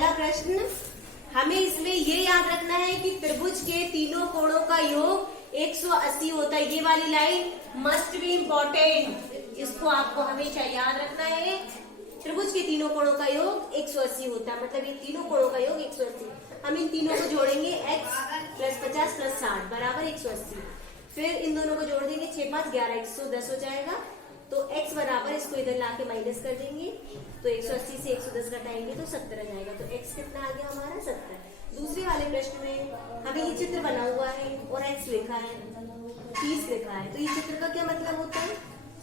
पहला प्रश्न, हमें इसमें ये याद रखना है कि त्रिभुज के तीनों कोणों का योग 180 होता है। ये वाली लाइन मस्ट बी इम्पोर्टेंट, इसको आपको हमेशा याद रखना है। त्रिभुज के तीनों कोणों का योग 180 होता है, मतलब ये तीनों कोणों का योग 180। हम इन तीनों को जोड़ेंगे, x + 50 + 60 बराबर 180। फिर इन दोनों को जोड़ देंगे, 6 5 11 110 हो जाएगा। तो x बराबर, इसको इधर लाके माइनस कर देंगे, तो 180 से 110 घटाएंगे तो 70 आ जाएगा। तो x कितना आ गया हमारा 70। दूसरे वाले प्रश्न में हमें ये चित्र बना हुआ है और x लिखा है, 30 लिखा है। तो ये चित्र का क्या मतलब होता है?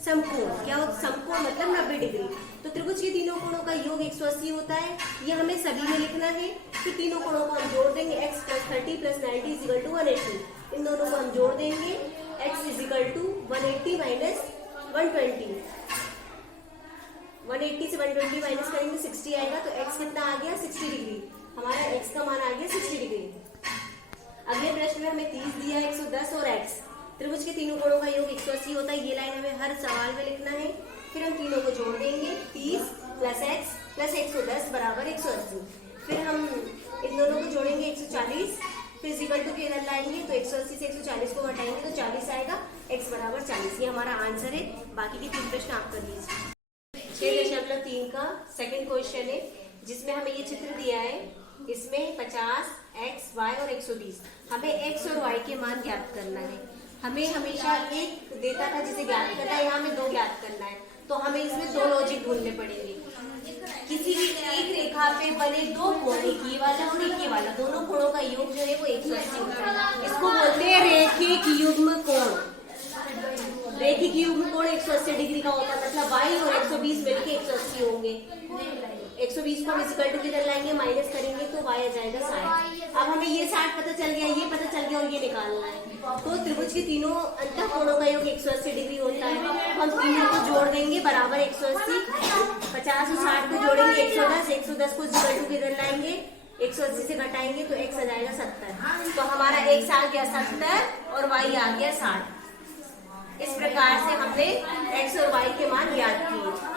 समकोण। क्या होता? समकोण मतलब 90 डिग्री। तो त्रिभुज के तीनों कोणों का योग 180 होता है। ये हमें सभी में लिखना है कि तीनों कोणों को हम जोड़ देंगे, x + 30 + 90 = 180। इन दोनों को हम जोड़ देंगे, x = 180 - 120। 180 से 120 माइनस करेंगे 60 आएगा। तो x कितना आ गया? 60 डिग्री। हमारा x का मान आ गया 60 डिग्री। अगले प्रश्न में हमें 30 दिया है, 110 और x। त्रिभुज के तीनों कोणों का योग 180 होता है। ये लाइन हमें हर सवाल में लिखना है। फिर हम तीनों को जोड़ देंगे, 30 + x + 110 बराबर 180। फिर हम इन दोनों को जोड़ेंगे, 140। फिर इक्वल टू के इधर लाएंगे, तो 180 से 140 को घटाएंगे तो 40 आएगा। x बराबर 40। ये हमारा आंसर है। बाकी के 3 प्रश्न आप कर लीजिए। 6.3 का सेकंड क्वेश्चन है, जिसमें हमें ये चित्र दिया है। इसमें 50, x, y और 120। हमें x और y के मान ज्ञात करना है। हमें हमेशा एक देता था जिसे ज्ञात करना है, यहाँ हमें 2 ज्ञात करना है। तो हमें इसमें 2 लॉजिक ढूंढने पड़ेंगे। किसी भी एक रेखा पे बने 2 कोण, एक ये वाला और एक ये वाला, दोनों कोणों का योग जो है वो 180 होता है। इसको बोलते हैं रेखिक युग्म कोण। रेखिक युग्म कोण 180 डिग्री का होता है, मतलब y और 120 मिलके 180 होंगे। 120 को हम इक्वल टू किधर लाएंगे, माइनस करेंगे तो y आ जाएगा 60। अब हमें ये 60 पता चल गया, ये पता चल गया और ये निकालना है। तो त्रिभुज के तीनों अंतः कोणों का योग 180 डिग्री होता है। हम तीनों को जोड़ देंगे, बराबर 180। 50 और 60 को जोड़ेंगे, 110। 110 को इक्वल टू किधर लाएंगे, 180 से घटाएंगे तो x आ जाएगा 70। तो हमारा x आ गया 70 और y आ गया 60। इस प्रकार से हमने x और y के मान ज्ञात किए।